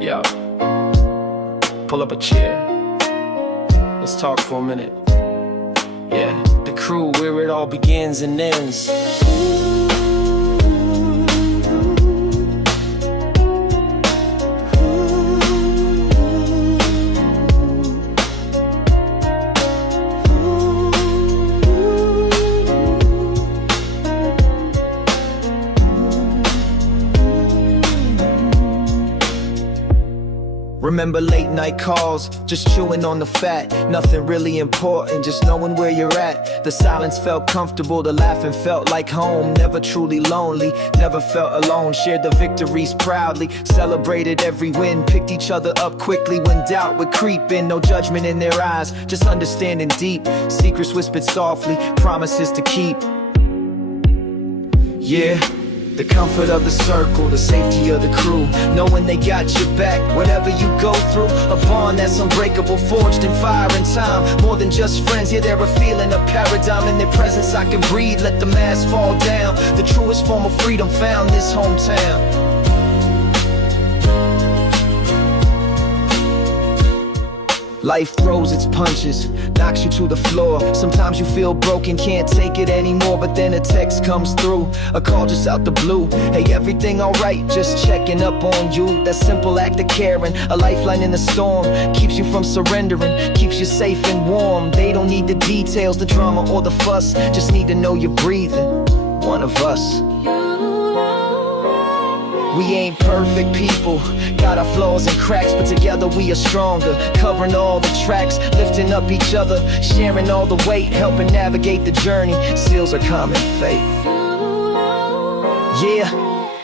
Yo, pull up a chair. Let's talk for a minute. Yeah, the crew, where it all begins and ends. Remember late night calls, just chewing on the fat. Nothing really important, just knowing where you're at. The silence felt comfortable, the laughing felt like home. Never truly lonely, never felt alone. Shared the victories proudly, celebrated every win. Picked each other up quickly when doubt would creep in. No judgment in their eyes, just understanding deep. Secrets whispered softly, promises to keep. Yeah, the comfort of the circle, the safety of the crew, knowing they got your back, whatever you go through. A bond that's unbreakable, forged in fire and time. More than just friends, yeah, they're a feeling, a paradigm. In their presence I can breathe, let the mask fall down. The truest form of freedom found this hometown. Life throws its punches, knocks you to the floor. Sometimes you feel broken, can't take it anymore. But then a text comes through, a call just out the blue. Hey, everything alright? Just checking up on you. That simple act of caring, a lifeline in the storm. Keeps you from surrendering, keeps you safe and warm. They don't need the details, the drama or the fuss. Just need to know you're breathing, one of us. We ain't perfect people, got our flaws and cracks, but together we are stronger. Covering all the tracks, lifting up each other, sharing all the weight, helping navigate the journey. Seals are common fate. Yeah,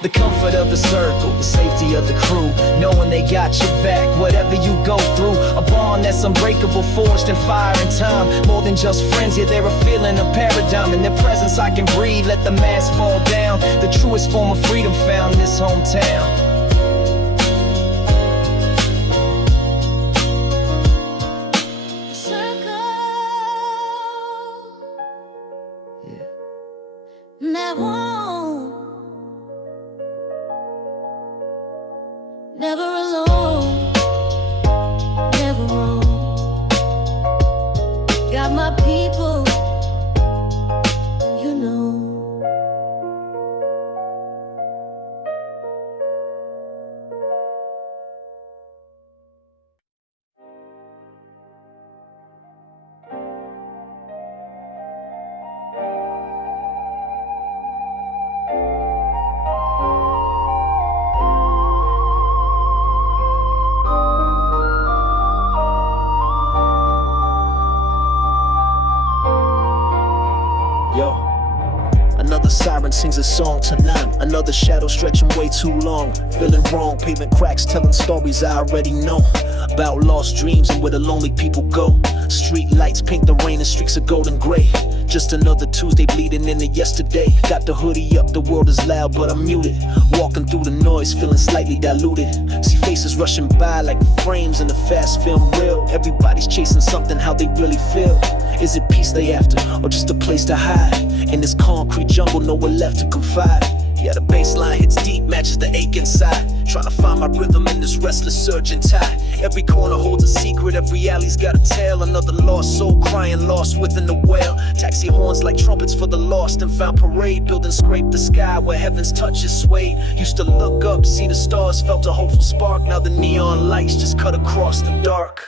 the comfort of the circle, the safety of the crew, knowing they got your back, whatever you go through. A bond that's unbreakable, forged in fire and time. More than just friends, yeah, they're a feeling, a paradigm. In their presence I can breathe, let the mask fall down. The truest form of freedom found in this hometown. Never alone, never wrong. Got my people, you know. Another siren sings a song tonight. Another shadow stretching way too long. Feeling wrong, pavement cracks telling stories I already know. About lost dreams and where the lonely people go. Street lights paint the rain in streaks of gold and gray. Just another Tuesday bleeding into yesterday. Got the hoodie up, the world is loud but I'm muted. Walking through the noise, feeling slightly diluted. See faces rushing by like frames in a fast film reel. Everybody's chasing something, how they really feel. Is it peace they after, or just a place to hide? In this concrete jungle, nowhere left to confide. Yeah, the baseline hits deep, matches the ache inside. Trying to find my rhythm in this restless surging tide. Every corner holds a secret, every alley's got a tale. Another lost soul crying, lost within the well. Taxi horns like trumpets for the lost and found. Parade buildings scrape the sky where heaven's touch is swayed. Used to look up, see the stars, felt a hopeful spark. Now the neon lights just cut across the dark.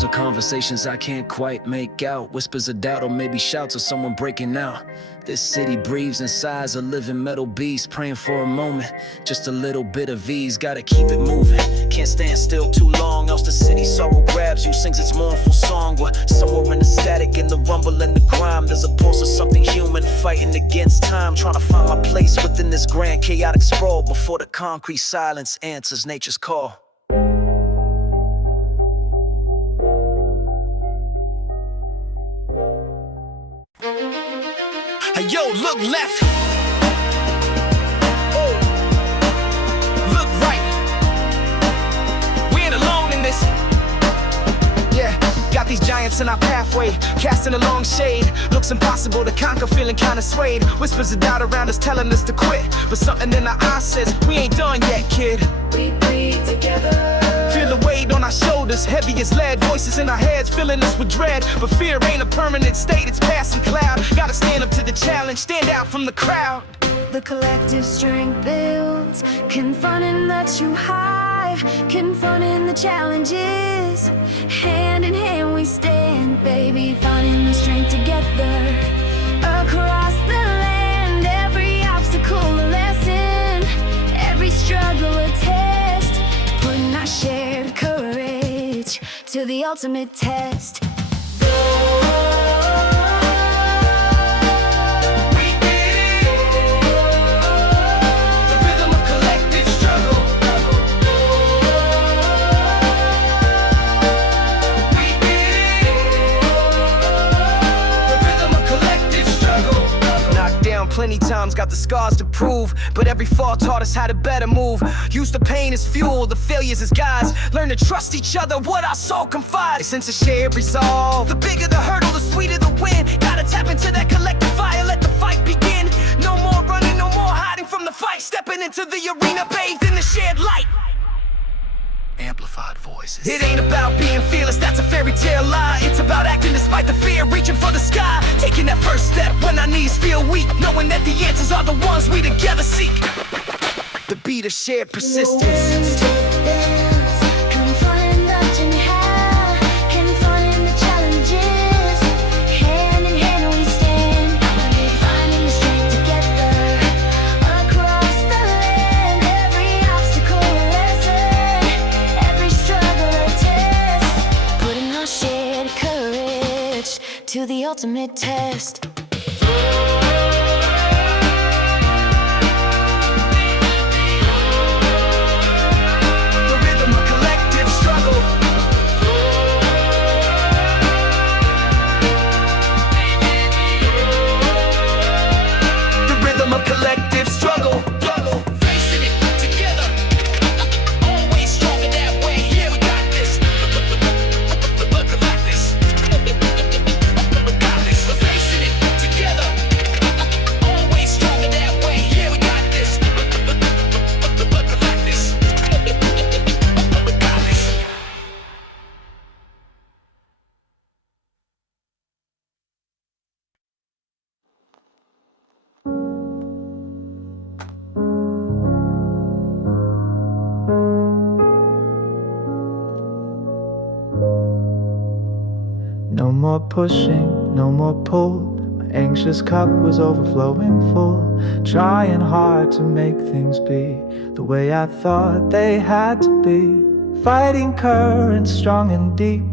Of conversations I can't quite make out. Whispers of doubt or maybe shouts of someone breaking out. This city breathes and sighs a living metal beast. Praying for a moment, just a little bit of ease. Gotta keep it moving, can't stand still too long, else the city sorrow grabs you, sings its mournful song. We're somewhere in the static, in the rumble and the grime. There's a pulse of something human fighting against time. Trying to find my place within this grand chaotic sprawl. Before the concrete silence answers nature's call. Hey, yo, look left. Ooh. Look right. We ain't alone in this. Yeah, got these giants in our pathway, casting a long shade. Looks impossible to conquer, feeling kinda swayed. Whispers of doubt around us telling us to quit, but something in our eyes says we ain't done yet, kid. We breathe together. Feel the weight on our shoulders, heavy as lead. Voices in our heads, filling us with dread. But fear ain't a permanent state, it's passing cloud. Gotta stand up to the challenge, stand out from the crowd. The collective strength builds, confronting the true hive, confronting the challenges. Hand in hand we stand, baby, finding the strength together. Across the land, every obstacle a lesson, every struggle a test, putting our shared courage to the ultimate test. Plenty times, got the scars to prove, but every fall taught us how to better move. Use the pain as fuel, the failures as guides. Learn to trust each other, what our soul confides. A sense of shared resolve. The bigger the hurdle, the sweeter the win. Gotta tap into that collective fire, let the fight begin. No more running, no more hiding from the fight. Stepping into the arena, bathed in the shared light. Amplified voices. It ain't about being fearless, that's a fairy tale lie. It's about acting despite the fear, reaching for the sky. Taking that first step when our knees feel weak, knowing that the answers are the ones we together seek. The beat of shared persistence. Confronting the journey high, confronting the challenges. Hand in hand we stand, finding the strength together. Across the land, every obstacle a lesson, every struggle a test, putting our shared courage to the ultimate test. Collective struggle. Facing it together. Always stronger that way. Yeah, we got this. Look like this. Got this. We're facing it together. Always stronger that way. Yeah, we got this. Look like this. Got this. No more pushing, no more pull. My anxious cup was overflowing full. Trying hard to make things be the way I thought they had to be. Fighting currents strong and deep,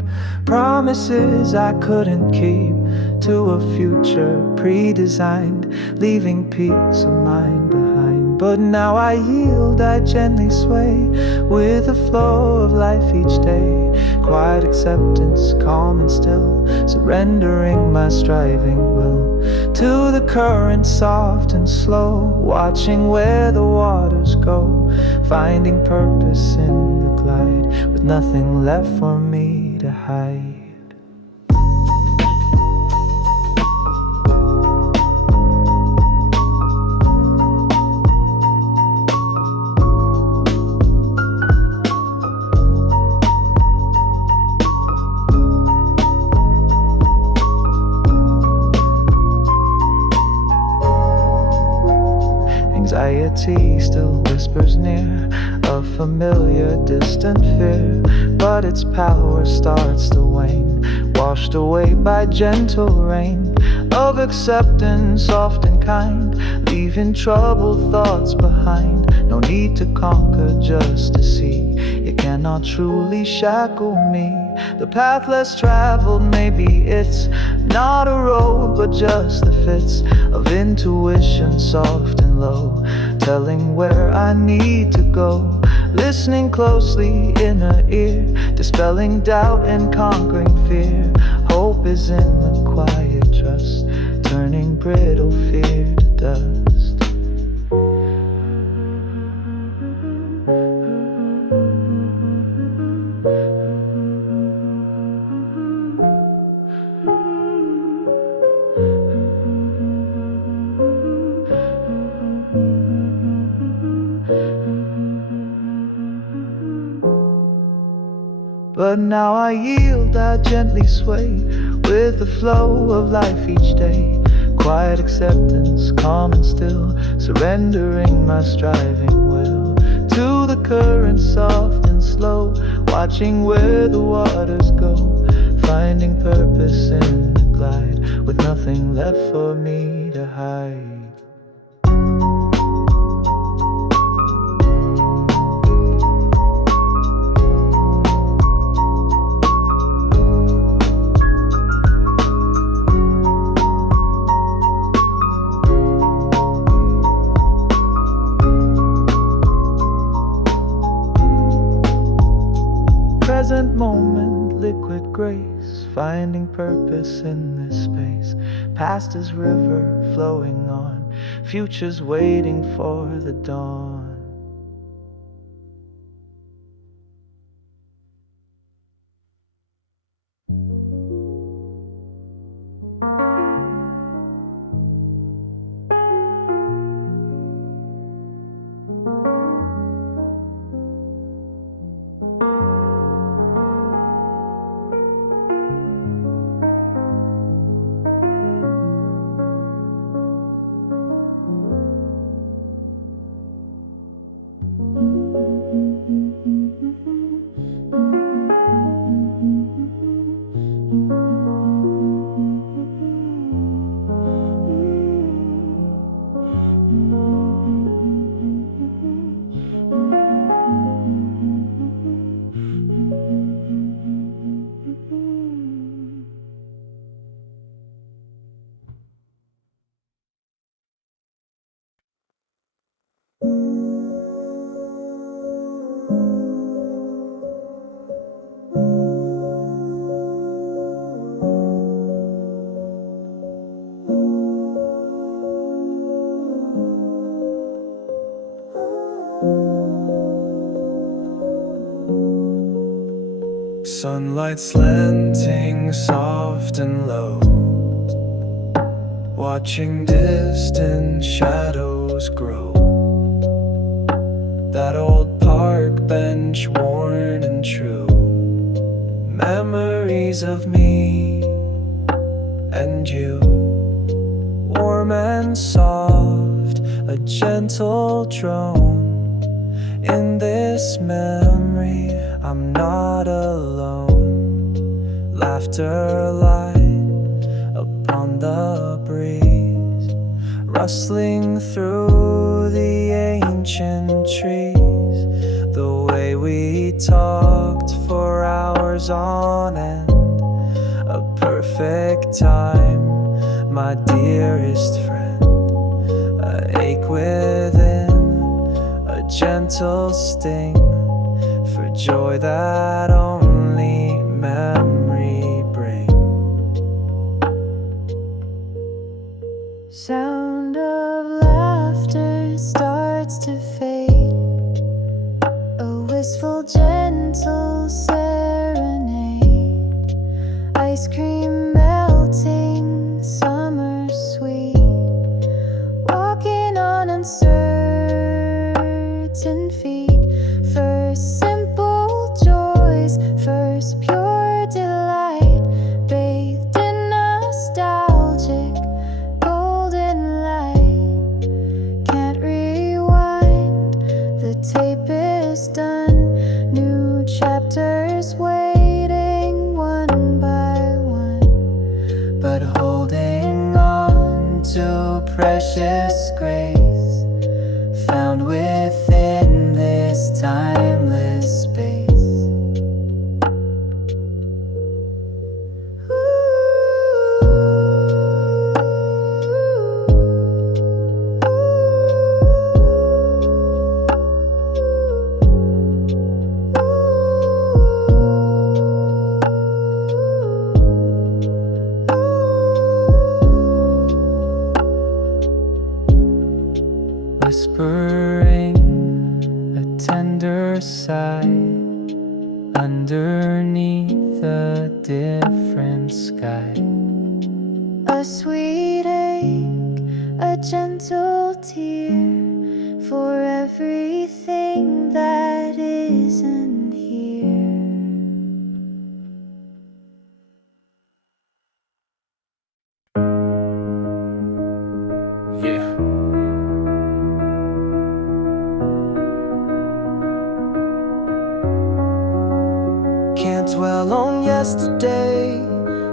promises I couldn't keep, to a future pre-designed, leaving peace of mind behind. But now I yield, I gently sway with the flow of life each day. Quiet acceptance, calm and still, surrendering my striving will to the current, soft and slow, watching where the waters go, finding purpose in the glide, with nothing left for me to hide. Anxiety still whispers near, a familiar distant fear, but its power starts to wane, washed away by gentle rain of acceptance, soft and kind, leaving troubled thoughts behind. No need to conquer just to see, it cannot truly shackle me. The path less traveled, maybe it's not a road, but just the fits of intuition, soft and low, telling where I need to go. Listening closely, inner ear, dispelling doubt and conquering fear. Hope is in the quiet trust, turning brittle fear dust. But now I yield, I gently sway with the flow of life each day. Quiet acceptance, calm and still, surrendering my striving will to the current, soft and slow, watching where the waters go, finding purpose in the glide, with nothing left for me to hide. Present moment, liquid grace, finding purpose in this space. Past is river flowing on, future's waiting for the dawn. Sunlight slanting soft and low, watching distant shadows grow. That old park bench worn and true, memories of me and you. Warm and soft, a gentle drone. In this memory, I'm not alone. Laughter light upon the breeze, rustling through the ancient trees. The way we talked for hours on end, a perfect time, my dearest friend. A ache within, a gentle sting, for joy that only memory brings. Sound of laughter starts to fade, a wistful gentle serenade. Ice cream melting, summer sweet, walking on uncertain feet. First simple joys, first pure delight, bathed in nostalgic golden light. Can't rewind, the tape is done, new chapters waiting one by one. But holding on to precious grace, found within this timeless space. whispering a tender sigh underneath a different sky. A sweet ache, a gentle tear for everything that isn't here. Yeah. Can't dwell on yesterday,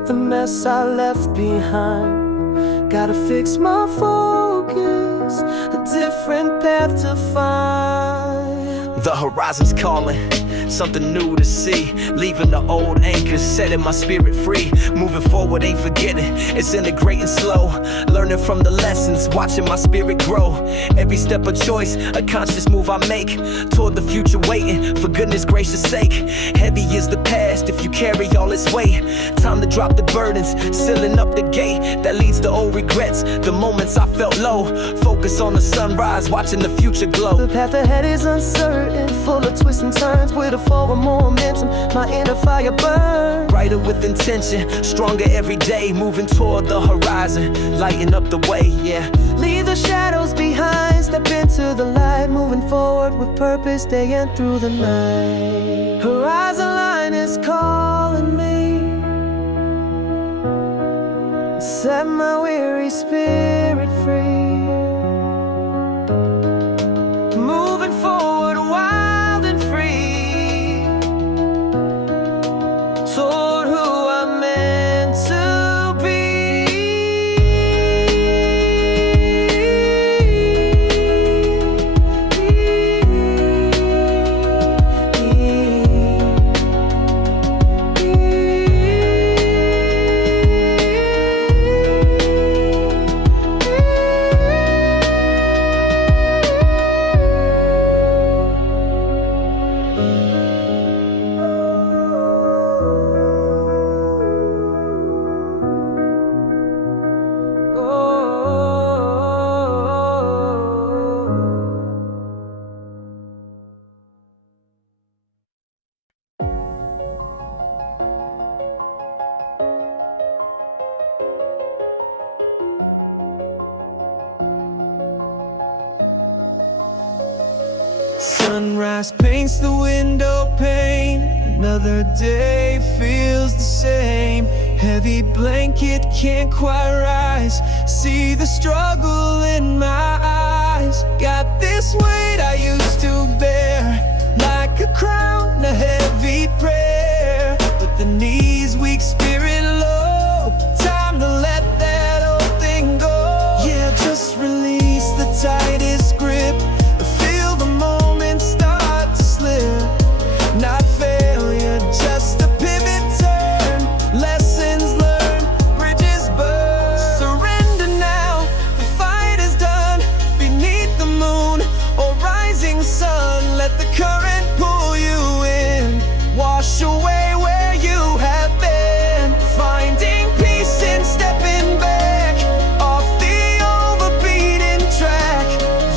the mess I left behind. Gotta fix my focus, a different path to find. The horizon's calling, something new to see. Leaving the old anchors, setting my spirit free. Moving forward, ain't forgetting, it's integrating slow. Learning from the lessons, watching my spirit grow. Every step a choice, a conscious move I make toward the future, waiting for goodness gracious sake. Heavy is the past if you carry all its weight. Time to drop the burdens, sealing up the gate that leads to old regrets. The moments I felt low, focus on the sunrise, watching the future glow. The path ahead is uncertain, full of twists and turns, with a forward momentum, my inner fire burns. Brighter with intention, stronger every day, moving toward the horizon, lighting up the way, yeah. Leave the shadows behind, step into the light, moving forward with purpose, day and through the night. Horizon line is calling me, set my weary spirit free. Moving forward, wild and free, toward who I'm meant to be. Sunrise paints the window pane, another day feels the same. Heavy blanket can't quite rise, see the struggle in my eyes. Got this weight I used to bear, like a crown, a heavy prayer. But the knees weak, spirit low, time to let that old thing go. Yeah, just release the tightest grip, feel the moment start to slip. Not failure, just a pivot turn, lessons learned, bridges burned. Surrender now, the fight is done. Beneath the moon or rising sun, let the current pull you in, wash away where you have been. Finding peace in stepping back off the overbeaten track.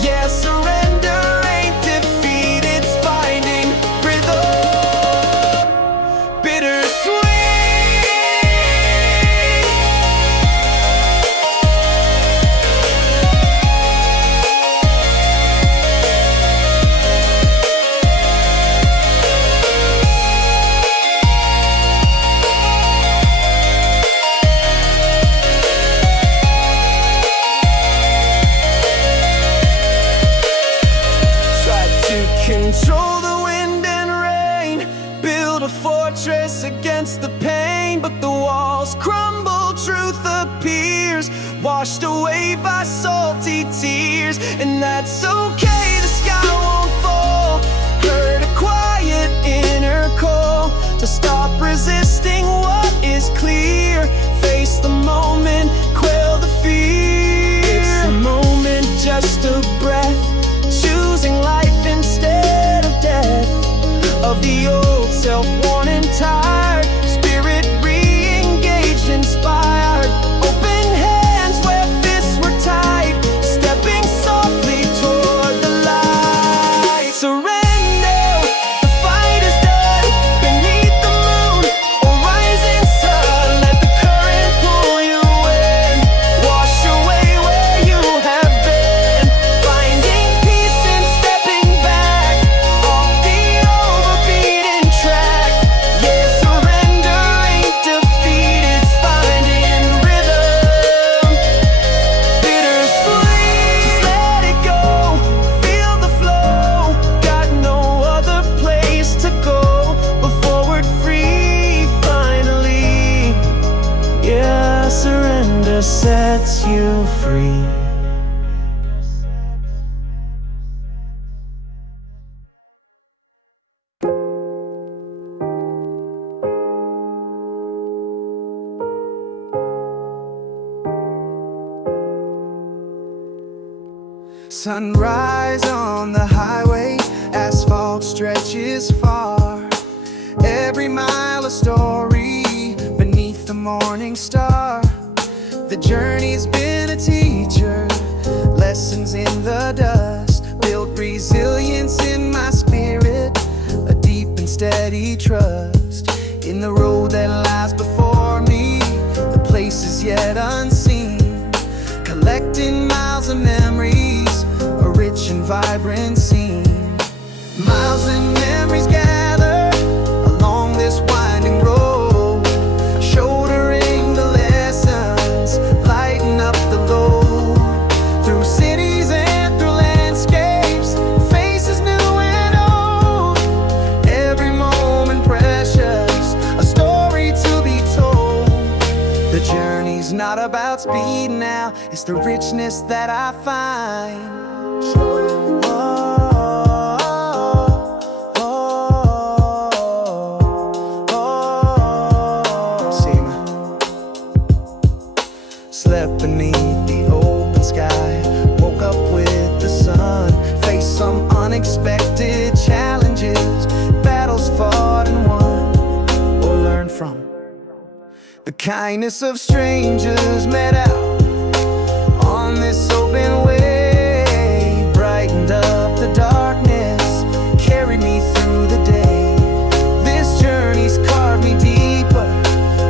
Yeah, surrender ain't defeat, it's finding rhythm. Bittersweet. Try to control the wind and rain, build a fortress against the pain. But the walls crumble, truth appears, washed away by salty tears. And that's okay, the sky won't fall. Heard a quiet inner call to stop resisting what is clear. Face the moment, quell the fear. It's a moment, just a breath, choosing life instead of death. Of the old self, worn and tired, spirit re-engaged, inspired. Open hands where fists were tied, stepping softly toward the free. Sunrise on the highway, asphalt stretches far. Every mile a story beneath the morning star. The journey's been a teacher, lessons in the dust, built resilience in my spirit, a deep and steady trust in the road that lies before me, the places yet unseen, collecting miles of memories, a rich and vibrant scene. Miles and memories gather along this winding road, shouldering the lessons, lighten up the load. Through cities and through landscapes, faces new and old, every moment precious, a story to be told. The journey's not about speed now, it's the richness that I find. Slept beneath the open sky, woke up with the sun, faced some unexpected challenges, battles fought and won, or learned from. The kindness of strangers met out on this open way, brightened up the darkness, carried me through the day. This journey's carved me deeper,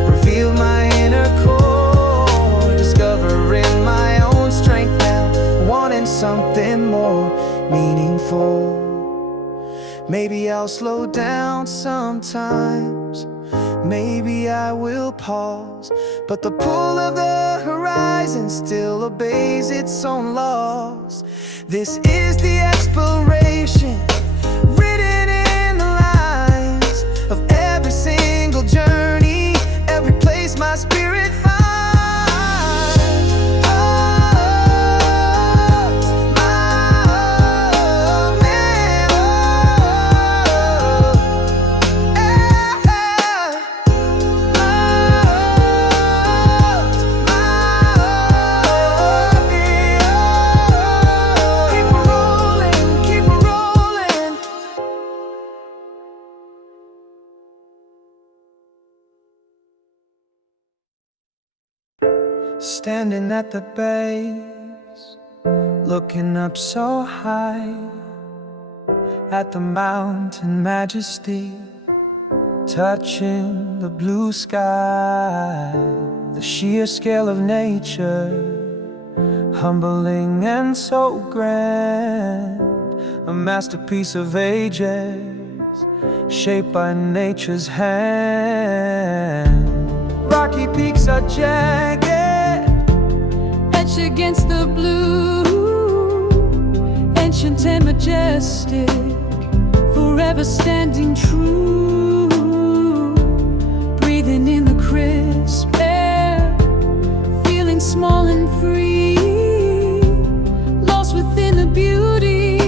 revealed my inner core, discovering my own strength now, wanting something more meaningful. Maybe I'll slow down sometimes, maybe I will pause, but the pull of the horizon still obeys its own laws. This is the exploration, written in the lines of every single journey, every place my spirit finds. Standing at the base, looking up so high at the mountain majesty, touching the blue sky. The sheer scale of nature, humbling and so grand, a masterpiece of ages, shaped by nature's hand. Rocky peaks are jagged, etched against the blue, ancient and majestic, forever standing true, breathing in the crisp air, feeling small and free, lost within the beauty,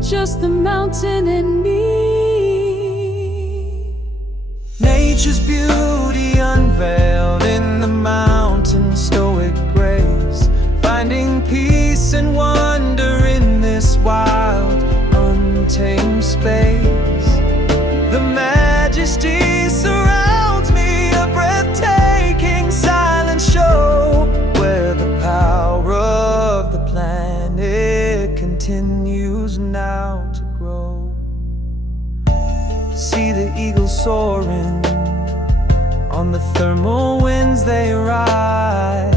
just the mountain and me. Nature's beauty unveiled in the mountain stoic grace, finding peace and wonder in this wild, untamed space. The majesty surrounds me, a breathtaking silent show, where the power of the planet continues now to grow. See the eagles soaring on the thermal winds they ride,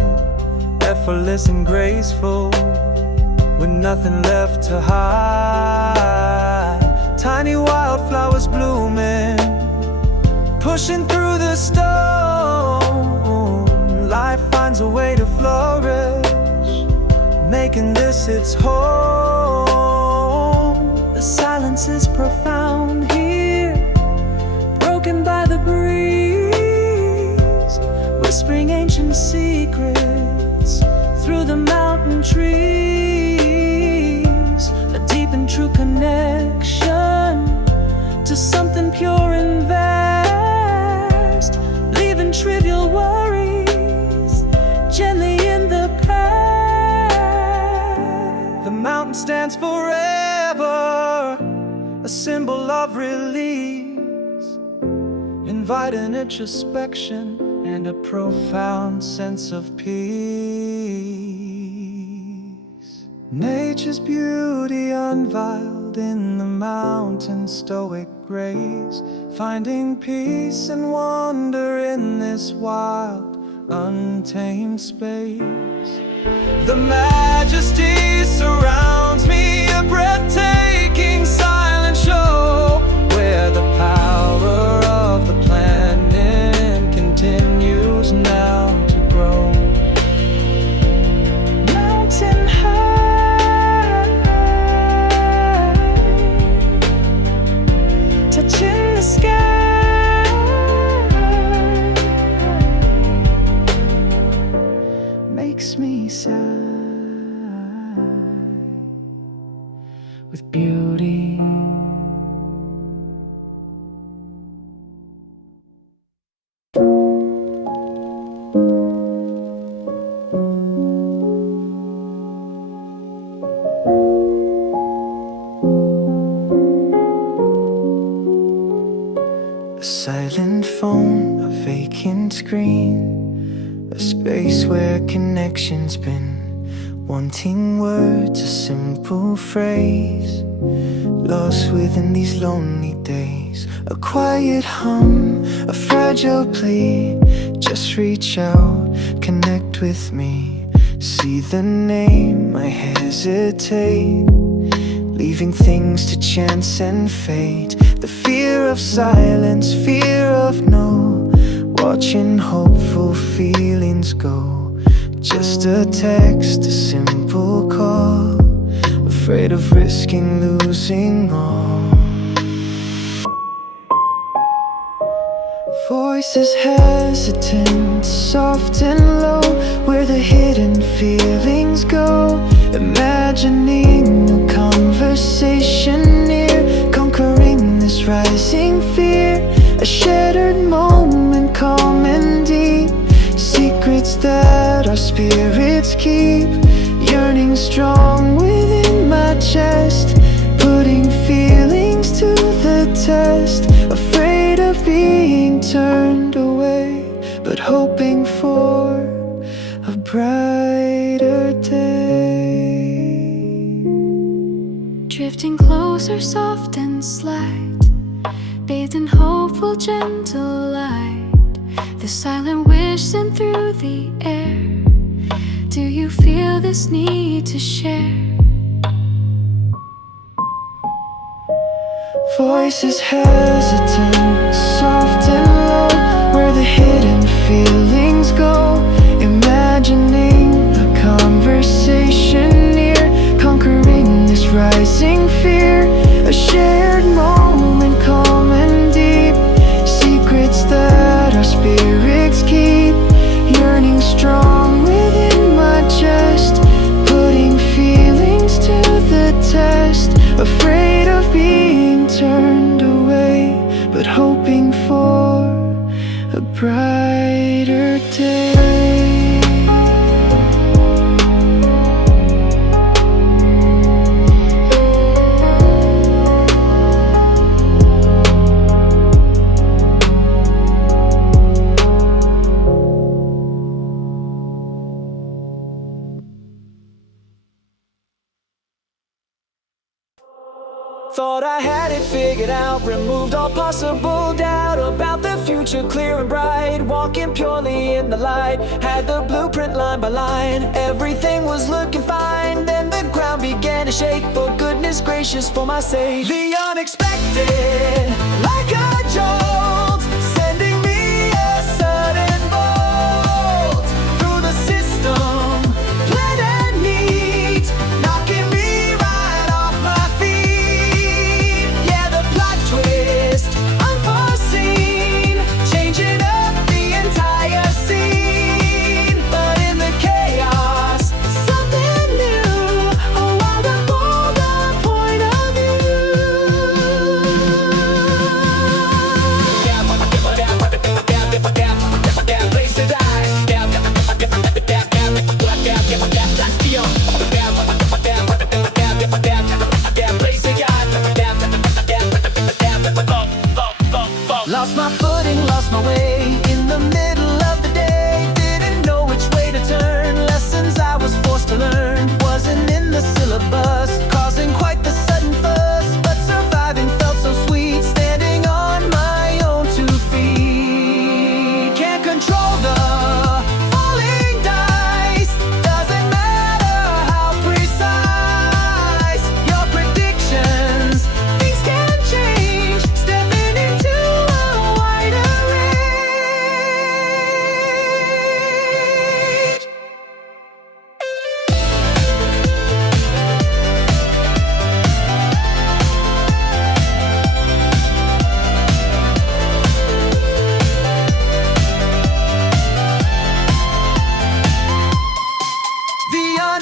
effortless and graceful, with nothing left to hide. Tiny wildflowers blooming, pushing through the storm. Life finds a way to flourish, making this its home. The silence is profound here, broken by the breeze, whispering ancient secrets through the mountain trees, a deep and true connection to something pure and vast, leaving trivial worries gently in the past. The mountain stands forever, a symbol of release, inviting introspection and a profound sense of peace. Nature's beauty unveiled in the mountain's stoic grace, finding peace and wonder in this wild, untamed space. The majesty surrounds me, a breathtaking silent show, where the power of the planet continues now to grow. Mountain high, touching the sky, makes me sigh with beauty. A silent phone, a vacant screen, a space where connection's been. Wanting words, a simple phrase, lost within these lonely days. A quiet hum, a fragile plea, just reach out, connect with me. See the name, I hesitate, leaving things to chance and fate. The fear of silence, fear of no, watching hopeful feelings go. Just a text, a simple call, afraid of risking losing all. Voices hesitant, soft and low, where the hidden feelings go. Imagining a conversation near, conquering this rising fear. A shattered moment, calm and deep, secrets that our spirits keep. Yearning strong within my chest, putting feelings to the test. Afraid of being turned away, but hoping for a brighter day. Drifting closer, soft and slight, bathed in hopeful, gentle light. The silent wish sent through the air. Do you feel this need to share? Voices hesitant, soft and low, where the hidden feelings go. Imagining a conversation near, conquering this rising fear. A shared moment, calm and deep, secrets that our spirits keep. Yearning strong within my chest, putting feelings to the test. Afraid of being turned away, but hoping for a brighter day. Thought I had it figured out, removed all possible doubt about the future, clear and bright, walking purely in the light. Had the blueprint line by line, everything was looking fine. Then the ground began to shake, for goodness gracious, for my sake. The unexpected, like a jolt, sending me a sudden bolt through the system, plan and neat, knocking me right off my feet. Yeah, the plot twist, unforeseen, changing up the entire scene. But in the chaos,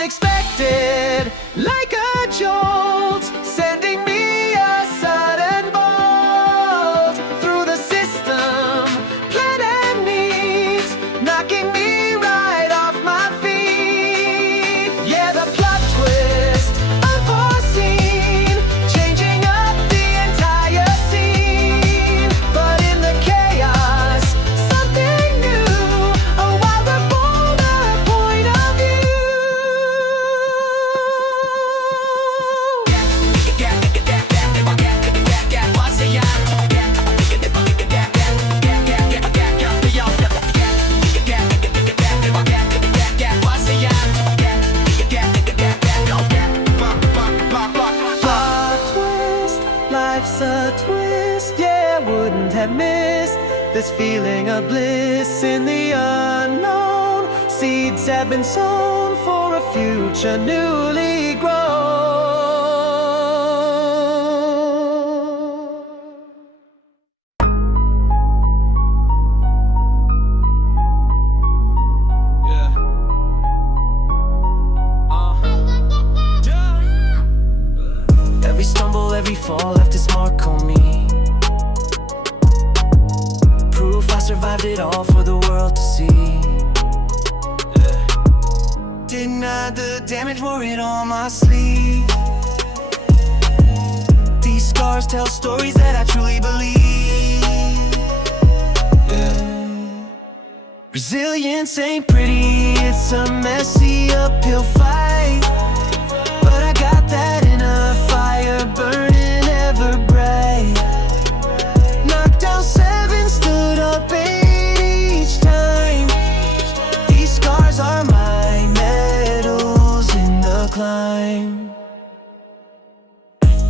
unexpected, like a jolt, sending me a sudden bolt through the system, plan and neat, knocking me right off my feet. Yeah, the plot twist, unforeseen, changing up the entire scene. But in the chaos, something new, a wilder, bolder point of view. Plot twist, life's a twist. Yeah, wouldn't have missed this feeling of bliss in the unknown. Seeds have been sown for a future newly grown. Every stumble, every fall left its mark on me. Proof I survived it all for the world to see. Didn't hide the damage, wore it on my sleeve. These scars tell stories that I truly believe. Resilience ain't pretty, it's a messy uphill fight. But I got that inner fire burning ever bright. Knocked down 7, stood up 8 each time. These scars are my medals in the climb.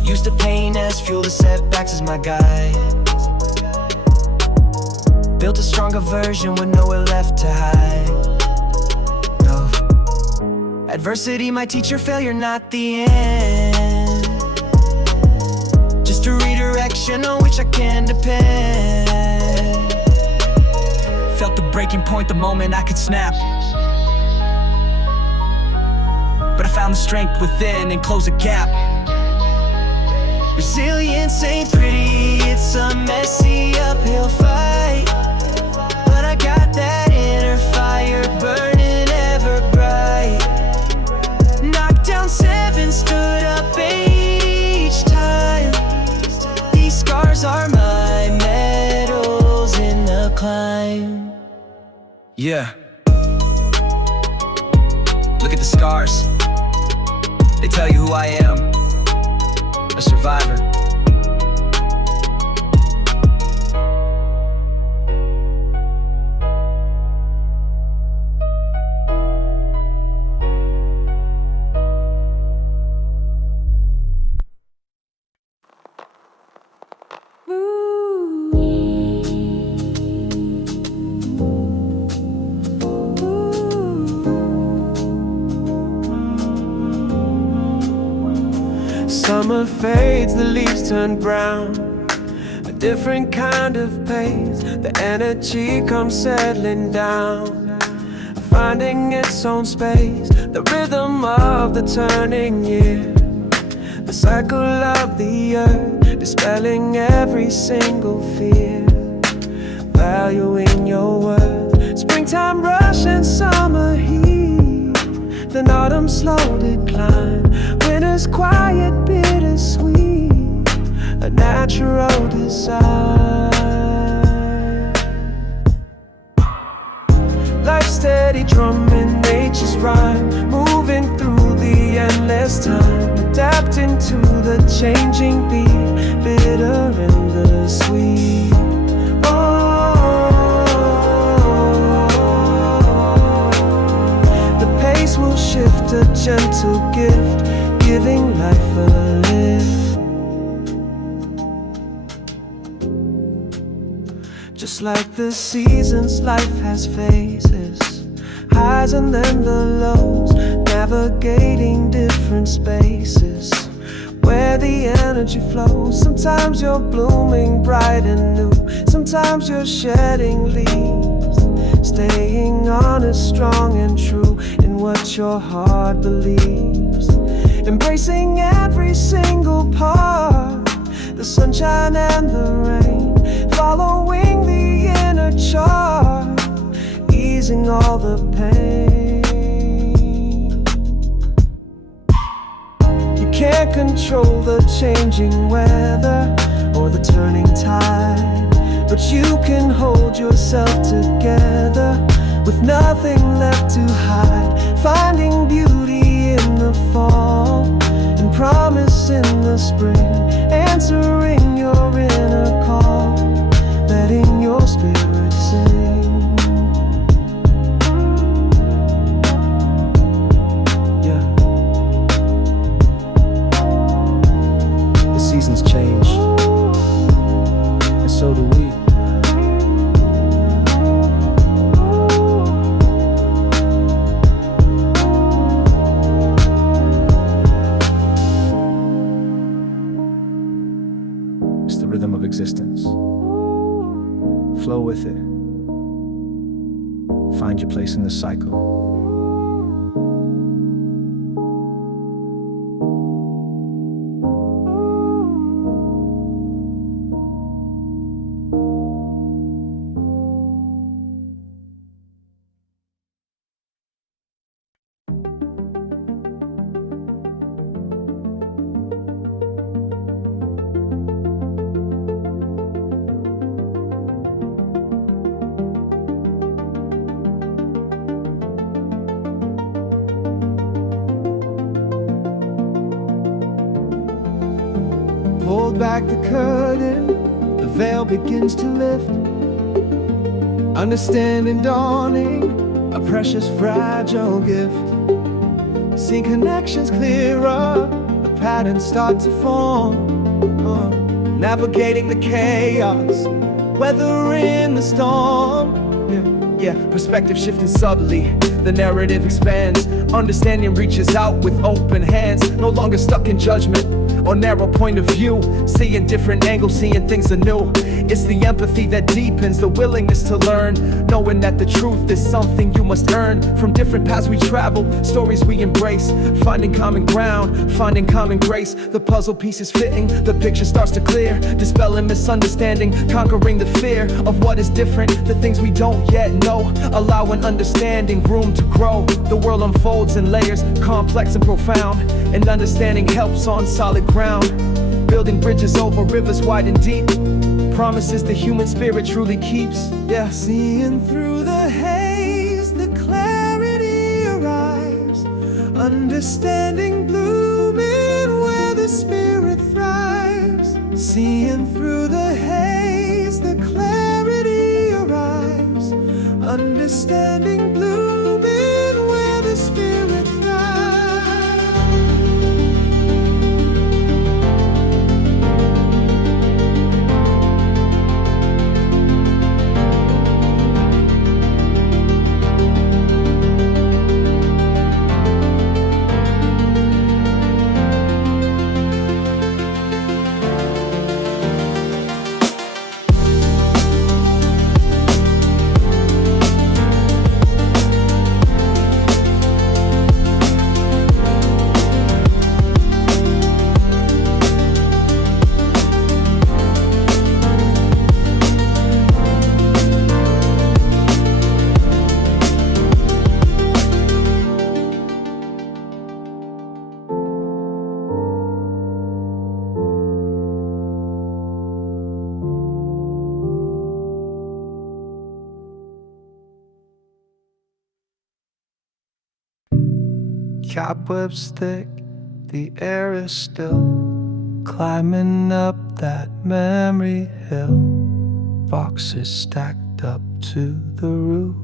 Used to pain as fuel, the setbacks as my guide. Built a stronger version with nowhere left to hide. No. Adversity, my teacher, failure, not the end. Just a redirection on which I can depend. Felt the breaking point the moment I could snap. But I found the strength within and closed a gap. Resilience ain't pretty, it's a messy uphill fight. But I got that inner fire burning ever bright. Knocked down 7, stood up 8 each time. These scars are my medals in the climb. Yeah. Look at the scars. They tell you who I am. A survivor. Summer fades, the leaves turn brown. A different kind of pace, the energy comes settling down, finding its own space. The rhythm of the turning year, the cycle of the earth, dispelling every single fear, valuing your worth. Springtime rush and summer heat, then autumn's slow decline, winter's quiet, bittersweet, a natural design. Life steady drumming nature's rhyme, moving through the endless time, adapting to the changing beat, bitter and the sweet. The pace will shift, a gentle gift, giving life a lift. Just like the seasons, life has phases, highs and then the lows, navigating different spaces where the energy flows. Sometimes you're blooming bright and new, sometimes you're shedding leaves, staying honest, strong and true in what your heart believes, embracing every single part, the sunshine and the rain, following the inner chart, easing all the pain. You can't control the changing weather or the turning tide, but you can hold yourself together with nothing left to hide, finding beauty in the fall and promise in the spring, answering your inner call, letting your spirit sing. Yeah. The seasons change, and so do we. Rhythm of existence. Flow with it. Find your place in the cycle. Hold back the curtain, the veil begins to lift. Understanding dawning, a precious fragile gift. Seeing connections clearer, the patterns start to form. Navigating the chaos, weathering the storm. Yeah, perspective shifting subtly, the narrative expands. Understanding reaches out with open hands, no longer stuck in judgment or narrow point of view, seeing different angles, seeing things anew. It's the empathy that deepens, the willingness to learn, knowing that the truth is something you must earn. From different paths we travel, stories we embrace, finding common ground, finding common grace. The puzzle pieces fitting, the picture starts to clear, dispelling misunderstanding, conquering the fear of what is different, the things we don't yet know, allowing understanding room to grow. The world unfolds in layers, complex and profound, and understanding helps on solid ground, building bridges over rivers wide and deep, promises the human spirit truly keeps. Yeah, seeing through the haze, the clarity arrives, understanding blooming where the spirit thrives. Seeing through the haze, the clarity arrives, understanding blooming where the spirit thrives. Cobwebs thick, the air is still, climbing up that memory hill. Boxes stacked up to the roof,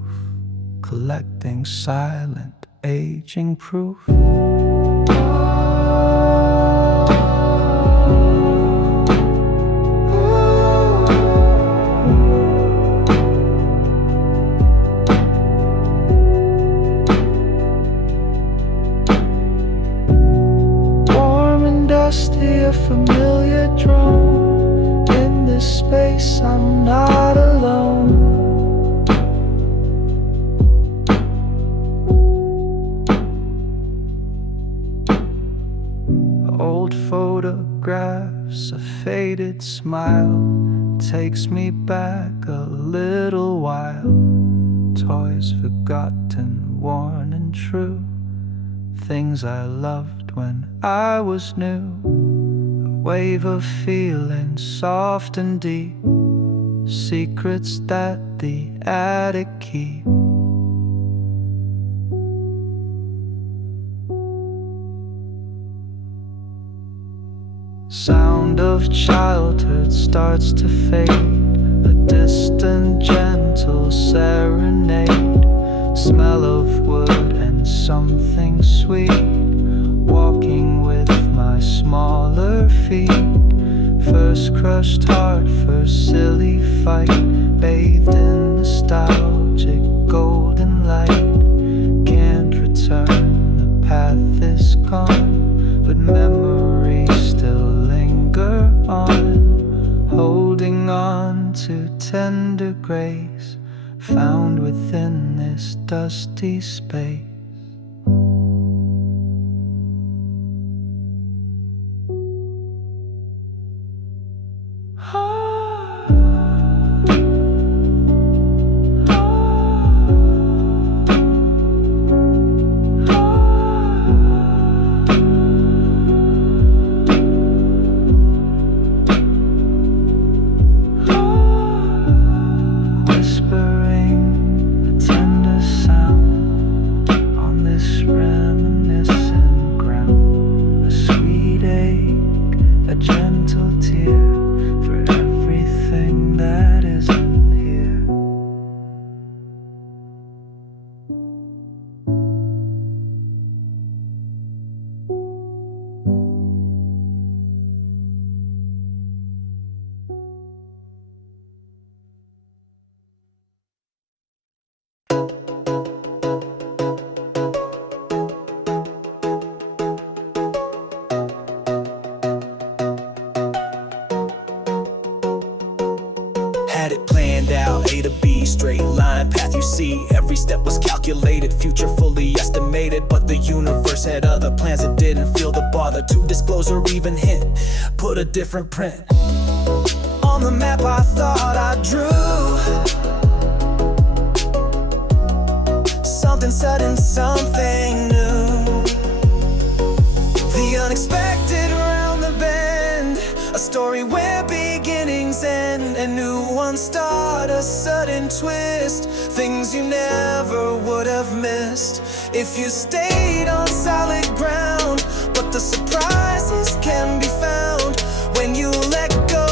collecting silent, aging proof. A familiar drone. In this space I'm not alone. Old photographs, a faded smile takes me back a little while. Toys forgotten, worn and true, things I loved when I was new. A wave of feeling soft and deep, secrets that the attic keep. Sound of childhood starts to fade, a distant gentle serenade. Smell of wood and something sweet, walking with my smaller feet. First crushed heart, first silly fight, bathed in nostalgic golden light. Can't return, the path is gone, but memories still linger on, holding on to tender grace found within this dusty space. Had it planned out, A to B, straight line path you see. Every step was calculated, future fully estimated. But the universe had other plans that didn't feel the bother to disclose or even hint. Put a different print on the map I thought I drew. Something sudden, something new. The unexpected around the bend, a story where beginnings end and new ones start. A sudden twist, things you never would have missed if you stayed on solid ground. But the surprises can be found when you let go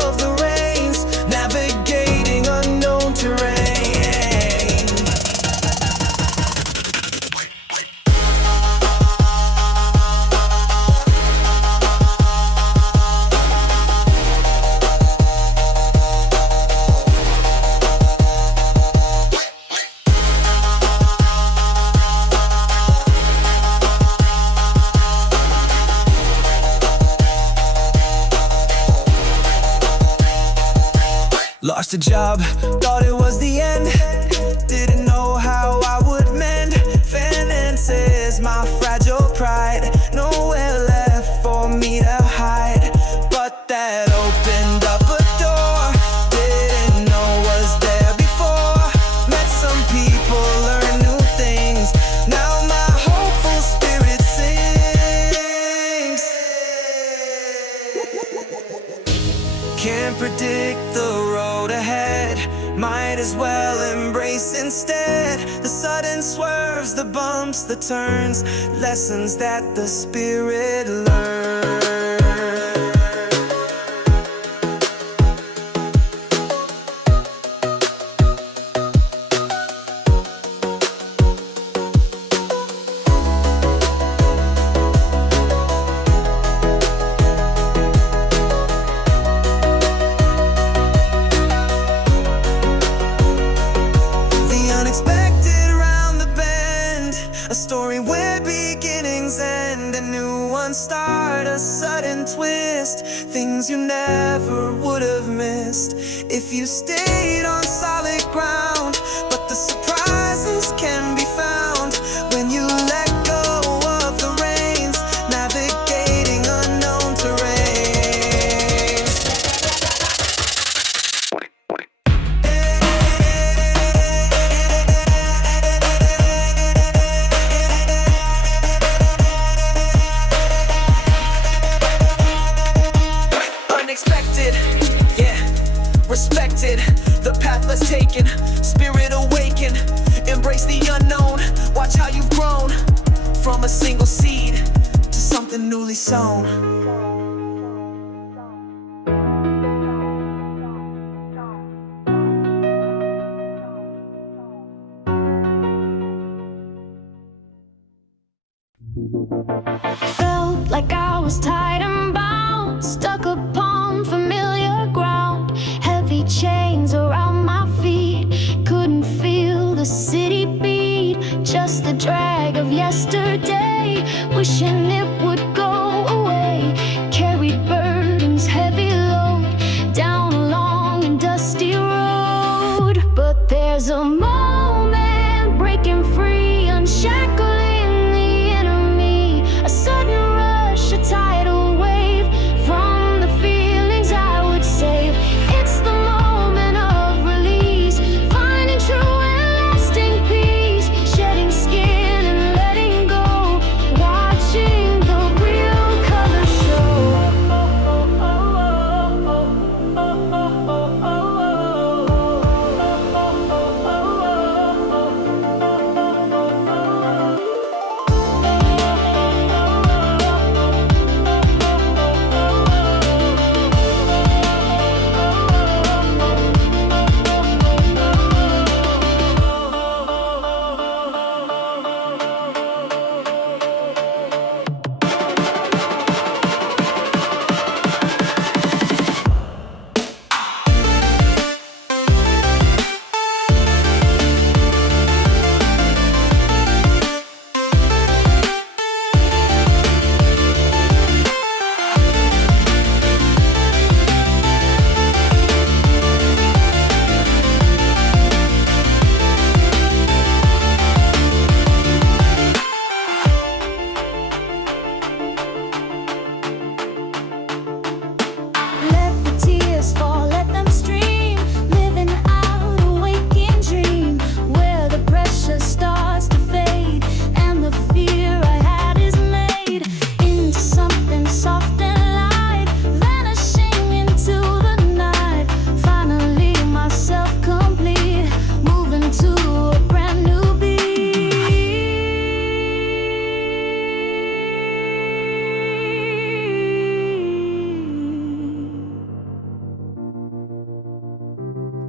of the reins, navigating unknown terrain. Lost a job, thought it was the end. Didn't know how I would mend finances, my fragile pride. Nowhere left for me to hide. But that opened up a door didn't know was there before. Met some people, learned new things. Now my hopeful spirit sings. Can't predict the road ahead, might as well embrace instead the sudden swerves, the bumps, the turns, lessons that the spirit learns. A story where beginnings end and new ones start. A sudden twist, things you never would have missed if you stayed on solid ground. But the surprises can be found when you let go of the reins, navigating single seed to something newly sown. Felt like I was tied and bound, stuck upon familiar ground. Heavy chains around my feet, couldn't feel the city beat. Just the drag of yesterday, wishing it would go away. Carried burdens, heavy load, down a long and dusty road. But there's a moment, breaking free, unshackling a sudden rush, a tidal wave from the feelings I would save. It's the moment of release, finding true and lasting peace, shedding skin and letting go, watching the real color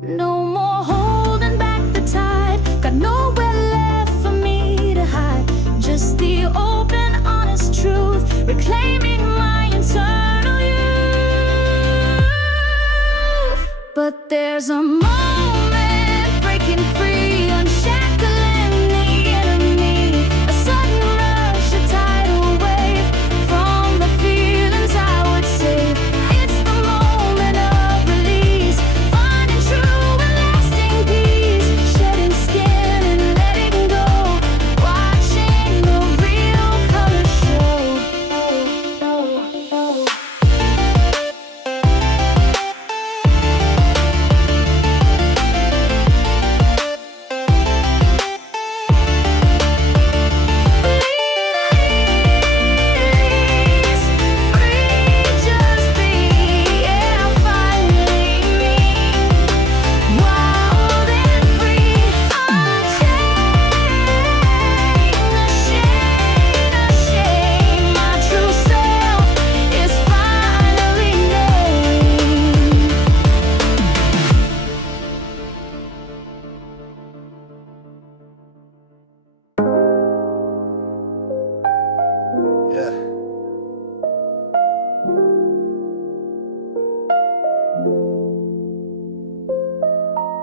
no more holding back the tide, got nowhere left for me to hide. Just the open, honest truth, reclaiming my internal youth. But there's a moment, breaking free, unshackling the enemy. A sudden rush, a tidal wave from the feelings I would save. It's the moment of release, finding true and lasting peace, shedding skin and letting go, watching the real color show.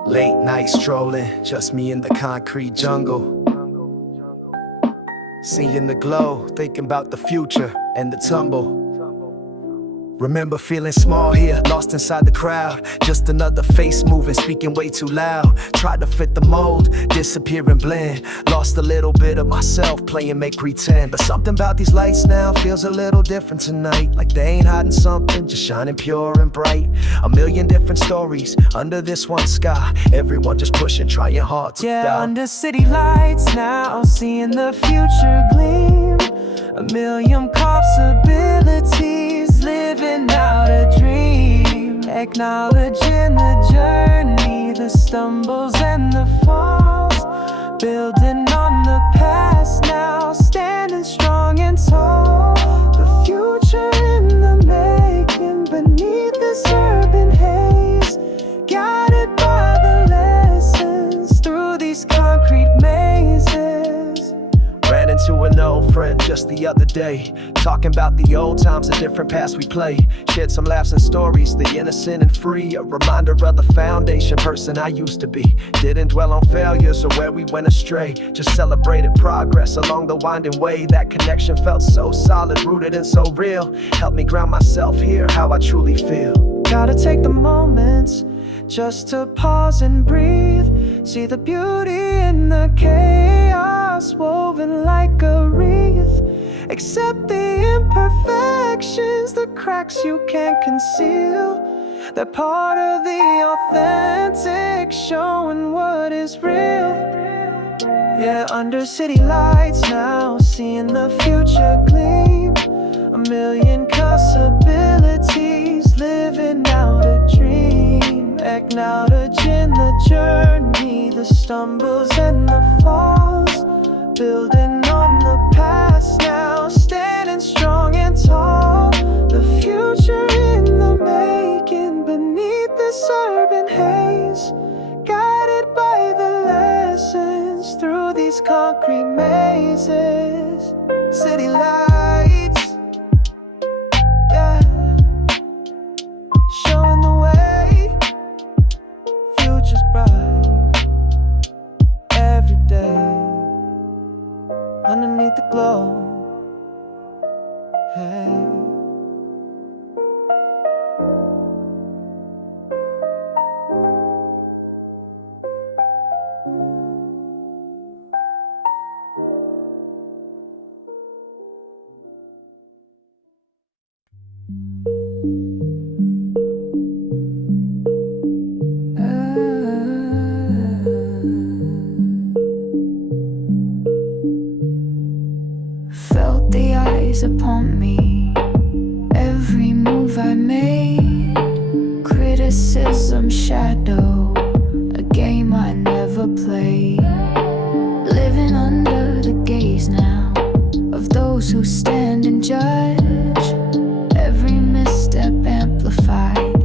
Late night strolling, just me in the concrete jungle. Seeing the glow, thinking about the future and the tumble. Remember feeling small here, lost inside the crowd. Just another face moving, speaking way too loud. Tried to fit the mold, disappear and blend. Lost a little bit of myself, playing make pretend. But something about these lights now feels a little different tonight. Like they ain't hiding something, just shining pure and bright. A million different stories under this one sky. Everyone just pushing, trying hard to die. Under city lights now, seeing the future gleam. A million possibilities, living out a dream. Acknowledging the journey, the stumbles and the falls, building on the past. past now, standing strong and tall. The future in the making, beneath this urban haze, guided by the lessons through these concrete mazes. Ran into an old friend just the other day, talking about the old times, the different paths we play. Shared some laughs and stories, the innocent and free, a reminder of the foundation person I used to be. Didn't dwell on failures or where we went astray, just celebrated progress along the winding way. That connection felt so solid, rooted and so real. Helped me ground myself here, how I truly feel. Gotta take the moments just to pause and breathe. See the beauty in the chaos, woven like a wreath. Accept the imperfections, the cracks you can't conceal. They're part of the authentic, showing what is real. Yeah, under city lights now, seeing the future gleam. A million possibilities, living out a dream. Acknowledging the journey, the stumbles and the falls. Building on the past now, standing strong and tall. The future in the making, beneath this urban haze, guided by the lessons through these concrete mazes. City lights, yeah, showing the way. Future's bright every day, underneath the glow. Hey. Felt the eyes upon me, every move I made. Criticism, shadow, a game I never played. Living under the gaze now of those who stand and judge. Every misstep amplified,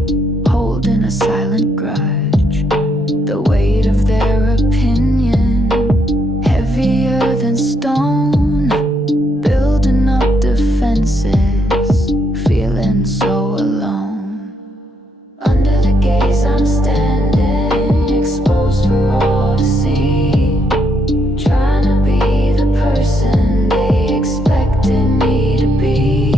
holding a silent grudge. The weight of their opinion, heavier than stone. Building up defenses, feeling so alone. Under the gaze I'm standing, exposed for all to see. Trying to be the person they expected me to be.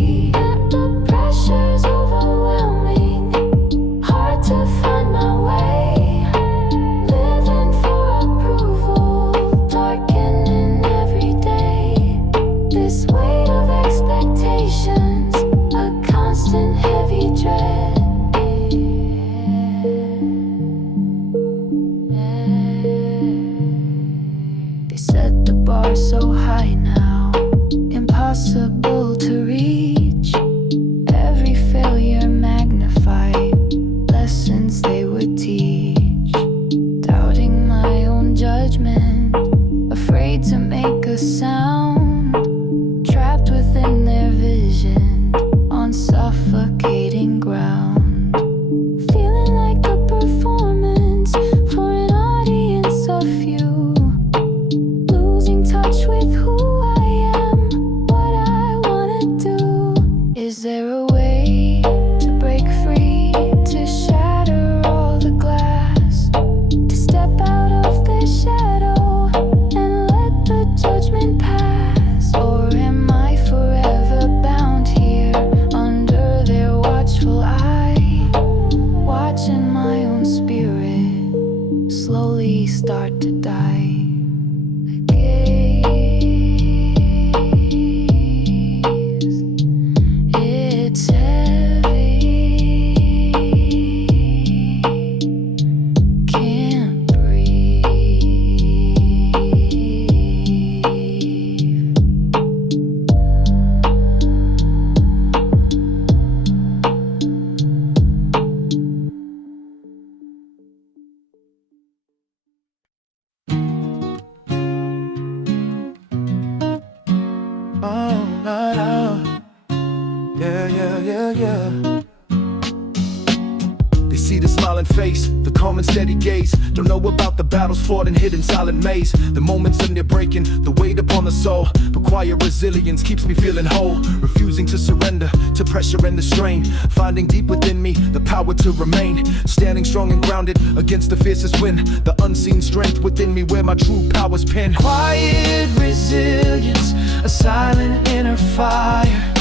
smiling face, the calm and steady gaze. Don't know about the battles fought and hidden silent maze. The moments when they're breaking, the weight upon the soul. But quiet resilience keeps me feeling whole. Refusing to surrender to pressure and the strain. Finding deep within me the power to remain. Standing strong and grounded against the fiercest wind. The unseen strength within me where my true power's pinned. Quiet resilience, a silent inner fire,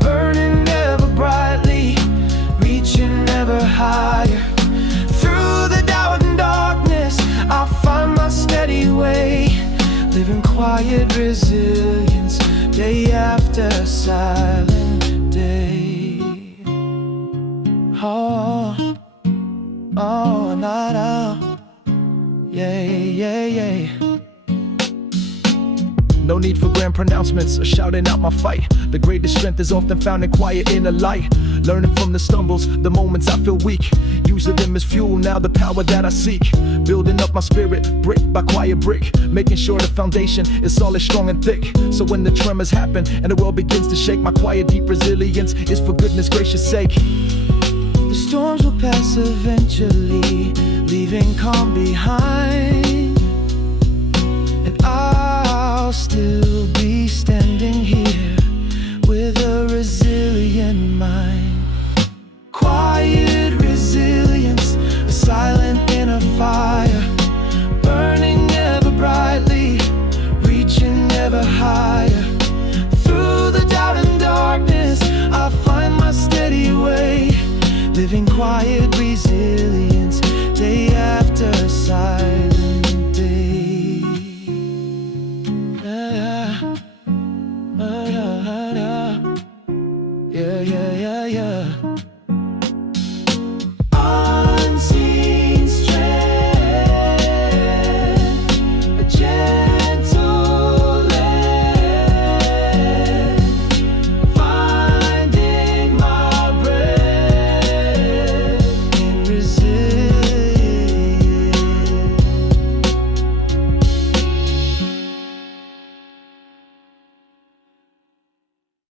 burning ever brightly, reaching ever higher. Through the doubt and darkness, I'll find my steady way, living quiet resilience, day after silent day. Oh, oh, not out. Yeah, yeah, yeah. No need for grand pronouncements or shouting out my fight. The greatest strength is often found in quiet inner light. Learning from the stumbles, the moments I feel weak. Using them as fuel, now the power that I seek. Building up my spirit, brick by quiet brick. Making sure the foundation is solid, strong and thick. So when the tremors happen and the world begins to shake, my quiet, deep resilience is for goodness gracious sake. The storms will pass eventually, leaving calm behind. And I'll still be standing here,